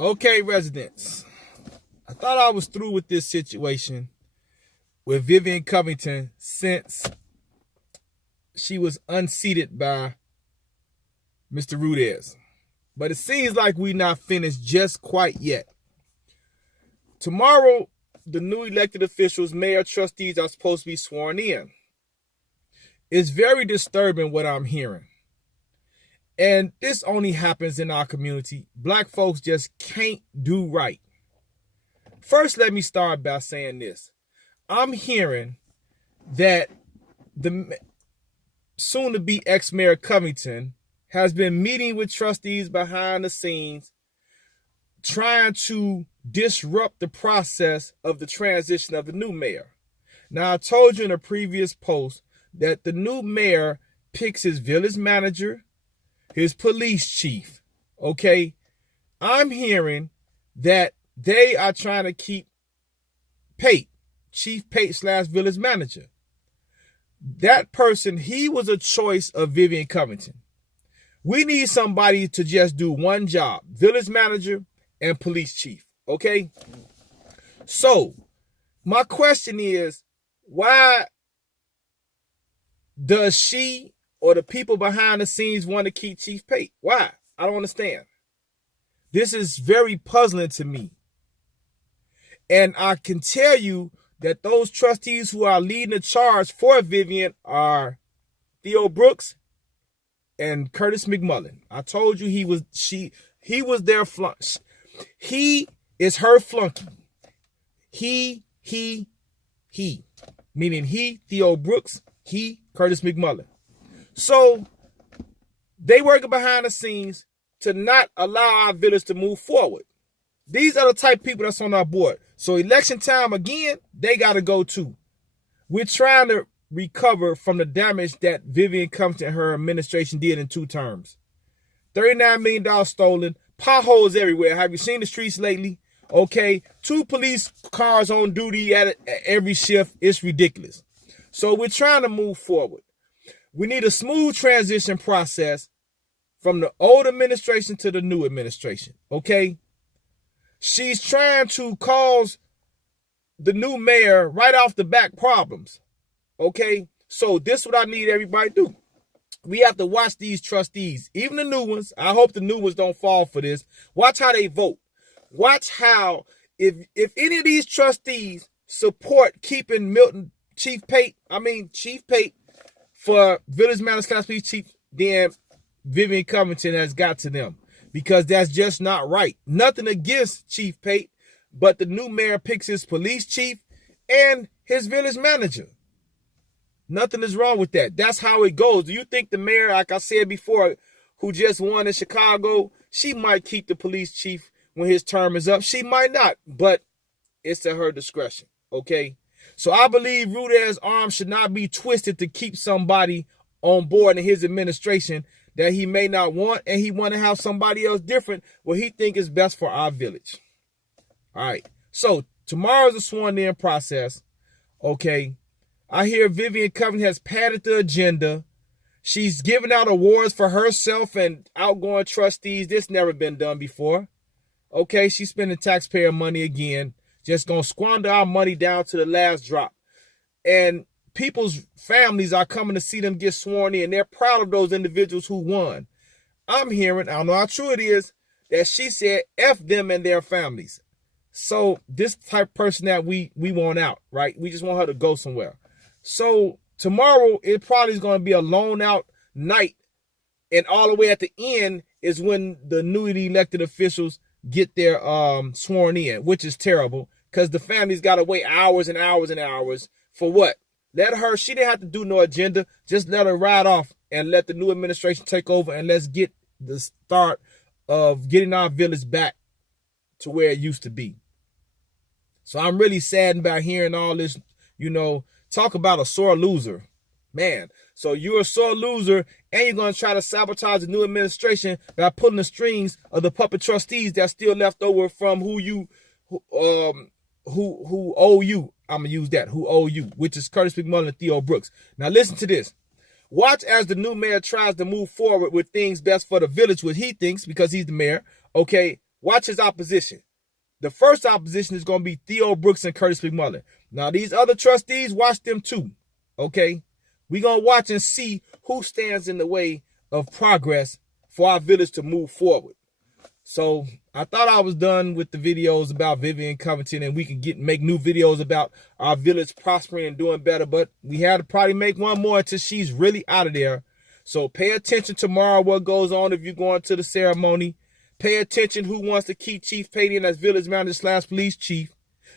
Okay, residents. I thought I was through with this situation with Vivian Covington since she was unseated by Mr. Rudez. But it seems like we're not finished just quite yet. Tomorrow, the new elected officials, mayor, trustees are supposed to be sworn in. It's very disturbing what I'm hearing. And this only happens in our community. Black folks just can't do right. First, let me start by saying this. I'm hearing that the soon-to-be ex-mayor Covington has been meeting with trustees behind the scenes, trying to disrupt the process of the transition of the new mayor. Now, I told you in a previous post that the new mayor picks his village manager, his police chief, okay? I'm hearing that they are trying to keep Pate, Chief Pate / village manager. That person, he was a choice of Vivian Covington. We need somebody to just do one job, village manager and police chief, okay? So, my question is, why does she or the people behind the scenes want to keep Chief Pate? Why? I don't understand. This is very puzzling to me. And I can tell you that those trustees who are leading the charge for Vivian are Theo Brooks and Curtis McMullen. I told you he was their flunk. He is her flunky. He. Meaning he, Theo Brooks, he, Curtis McMullen. So they working behind the scenes to not allow our village to move forward. These are the type of people that's on our board. So election time again, they got to go too. We're trying to recover from the damage that Vivian Covington and her administration did in 2 terms. $39 million stolen, potholes everywhere. Have you seen the streets lately? Okay, 2 police cars on duty at every shift. It's ridiculous. So we're trying to move forward. We need a smooth transition process from the old administration to the new administration, okay? She's trying to cause the new mayor right off the back problems, okay? So this is what I need everybody to do. We have to watch these trustees, even the new ones. I hope the new ones don't fall for this. Watch how they vote. Watch how, if any of these trustees support keeping Chief Pate for village manager / police chief, then Vivian Covington has got to them, because that's just not right. Nothing against Chief Pate, but the new mayor picks his police chief and his village manager. Nothing is wrong with that. That's how it goes. Do you think the mayor, like I said before, who just won in Chicago, she might keep the police chief when his term is up? She might not, but it's at her discretion, okay? So I believe Rudez's arm should not be twisted to keep somebody on board in his administration that he may not want, and he want to have somebody else different what he think is best for our village. All right. So tomorrow's a sworn-in process. Okay. I hear Vivian Covington has padded the agenda. She's giving out awards for herself and outgoing trustees. This never been done before. Okay. She's spending taxpayer money again. Just going to squander our money down to the last drop. And people's families are coming to see them get sworn in. They're proud of those individuals who won. I'm hearing, I don't know how true it is, that she said F them and their families. So this type of person that we want out, right? We just want her to go somewhere. So tomorrow, it probably is going to be a loan out night. And all the way at the end is when the newly elected officials get their sworn in, which is terrible, because the family's got to wait hours and hours and hours for what? She didn't have to do no agenda. Just let her ride off and let the new administration take over, and let's get the start of getting our village back to where it used to be. So I'm really saddened by hearing all this, talk about a sore loser. Man, so you're a sore loser, and you're going to try to sabotage the new administration by pulling the strings of the puppet trustees that's still left over from who owe you. I'm going to use that, who owe you, which is Curtis McMullen and Theo Brooks. Now listen to this. Watch as the new mayor tries to move forward with things best for the village, what he thinks, because he's the mayor, okay, Watch his opposition. The first opposition is going to be Theo Brooks and Curtis McMullen. Now, these other trustees, watch them too, okay? We're going to watch and see who stands in the way of progress for our village to move forward. So I thought I was done with the videos about Vivian Covington, and we can make new videos about our village prospering and doing better, but we had to probably make one more until she's really out of there. So pay attention tomorrow what goes on if you're going to the ceremony. Pay attention who wants to keep Chief Payton as village manager / police chief,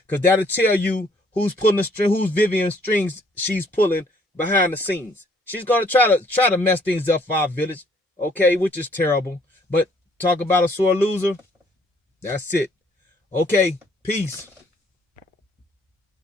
because that'll tell you who's pulling the string, who's Vivian's strings she's pulling behind the scenes. She's going to try to mess things up for our village, okay, which is terrible. But talk about a sore loser. That's it. Okay, peace.